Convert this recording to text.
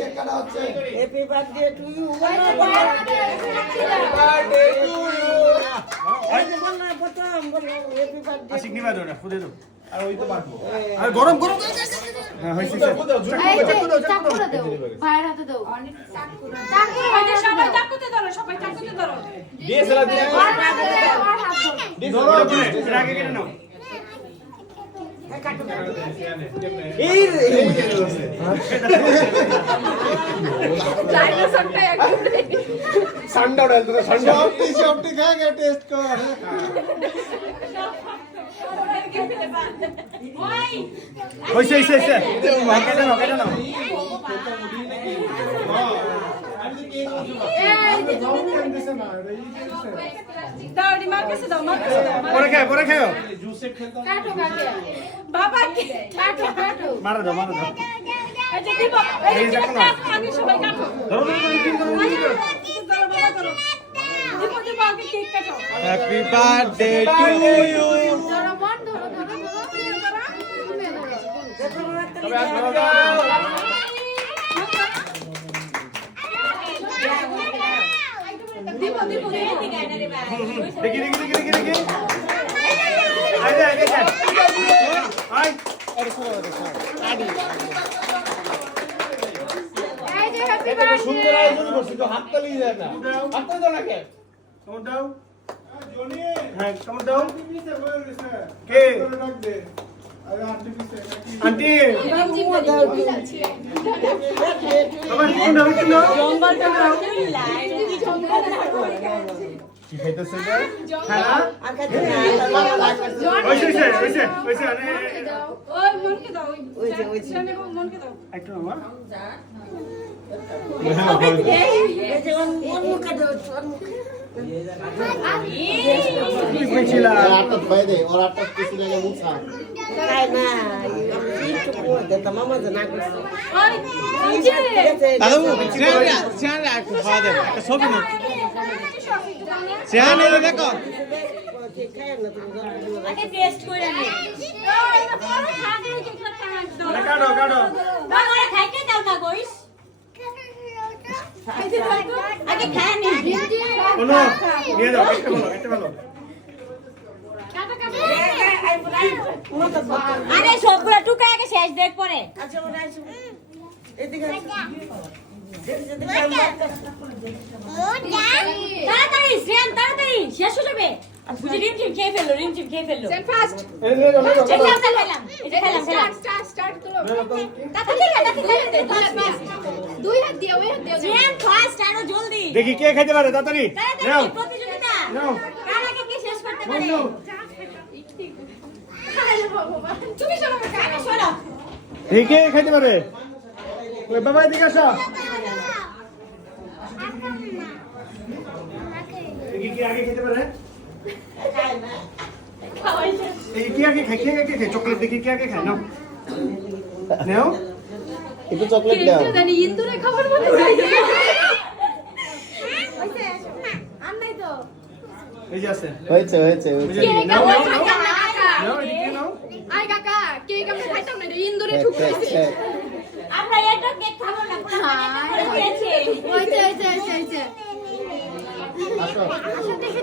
Cake কাটা হচ্ছে। Happy birthday to you. Happy birthday to you. এই যে বল না প্রথম বল হ্যাপি বার্থডে। আশিক নিবা দাও না ফুদে দাও। আর ওই তো পারবো। আর গরম গরম। হ্যাঁ হইছে স্যার। এই যে চাকু করে দাও ভাইয়ের হাতে দাও চাকু করে সবাই চাকুতে ধরো সবাই চাকুতে ধরো ডিএসএলআর দিয়ে আর হাত ধরো ধরো এর আগে কেটে নাও। এই রে এই যে আছে ডাইনোসরটা একদম সান্ডা ডাল তো সান্ডা সবটি খা গে টেস্ট কর। ওই হইছে হইছে হইছে। কেটে নাও কেটে নাও। দাও দি মার্কেসে দাও পরে খাও। কাটো কাকে বাবা কি কাটো কাটো মারা দাও মারা দাও। এই যে দিব এই যে কাটো সবাই কাটো ধরো ধরো ধরো। ধরো বাবা ধরো দিব দিব আগে কেক কাটো হ্যাপি বার্থডে টু ইউ। ধরো মন ধরো ধরো তবে আর ধরো দাও। দিব দিব দেখি দেখি। আগে আগে যা। আই এই যে হ্যাপি এটা তো সুন্দর আয়োজন করছিস তো হাত তালি যায় না। হাত তালি দাও না কে? কামড় দাও। হ্যাঁ কামড় দাও। কে আন্টি বাবা কোন দাও কোন দাও। জঙ্গলটা দাও কি খাইতেছ এটা? হ্যাঁ আর খাইতে না হইছে হইছে হইছে আরে ওই মনকে দাও ওই যে জানে মনকে দাও একটু মামা। এই যে ওর মুখে দাও ওর মুখে। কি কইছিলা? আটক ভাই দে ওর আটক কিছু লাগে মুছা। খাই না আমি একটু করে দে তো মামা যে না করছে। ওই নিচে দাদু সিয়ান একটু খাওয়া দে একটা ছবি নে। সিয়ান এনে দেখো। খাই না তুমি আগে টেস্ট করে নে ওই না বড় খাগে কেকটা খান দাও কাটো কাটো। বাবা খাইতে দাও না গইস আগে খায় নি কোনো নিয়ে দাও একটা ভালো। কাটা কাটা আরে সবগুলা টুকা আগে শেষ দেখ পরে আচ্ছা ওরা আসো এদিকে তাড়াতাড়ি শ্রেয়ান তাড়াতাড়ি শেষ হয়ে যাবে বুঝি রিমঝিম খেয়ে ফেললো সেন ফাস্ট এই নে দাও, নে দাও, নে দাও। খেলাম স্টার্ট করো তাড়াতাড়ি দুই হাত দিয়ে ওই হাত দিয়ে শ্রেয়ান ফাস্ট আরো জলদি দেখি কে খাইতে পারে তাড়াতাড়ি নাও তাড়াতাড়ি প্রতিযোগিতা নাও। কার আগে কে শেষ করতে পারে বন্ধু তুমি শোনো কাকে শোনো দেখি কে খাইতে পারে। ওই বাবা এদিকে আসো। দেখি কে আগে খেতে পারে। এই কে আগে খায় চকলেট দেখি কে আগে খায় নাও নাও। একটু চকলেট দাও। জানি ইন্দুরে খাবার মতো এই যে আছে হয়েছে নাও নাও নাও এদিকে নাও। আই কাকা কেক আমরা খাইতাম না ইন্দুরে ঠুকছে আমরা এটা কেক খাবো না আমরা এটা করে খেয়েছি ওইছে ওইছে ওইছে আসো। আসো দেখে